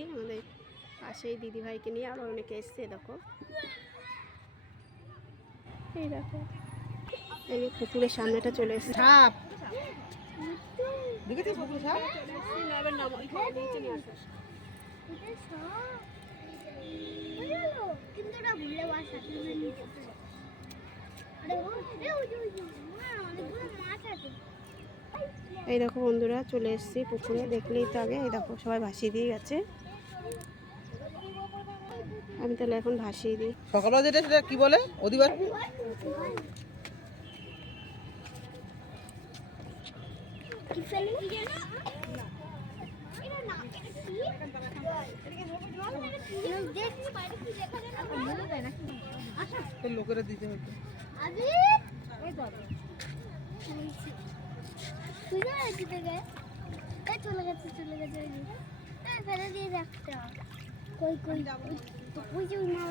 আমাদের পাশেই দিদিভাইকে নিয়ে আরও অনেকে এসছে দেখো। এই দেখো। এই যে পুকুরের সামনেটা চলে এসছে। সাপ! দেখেছিস পুকুরে। আরে এই দেখো বন্ধুরা চলে এসেছি পুকুরে। দেখলেই তো আগে এই দেখো সবাই ভাসিয়ে দিয়ে গেছে। আমি তাহলে এখন ভাসিয়ে দিই। সকালবেলা যেটা সেটা কি বলে? অধিবার? লোকেরা দিতে হতো। চলে গেছে চলে গেছে দিয়ে দেখতে কই কই ওই- যে ওই মা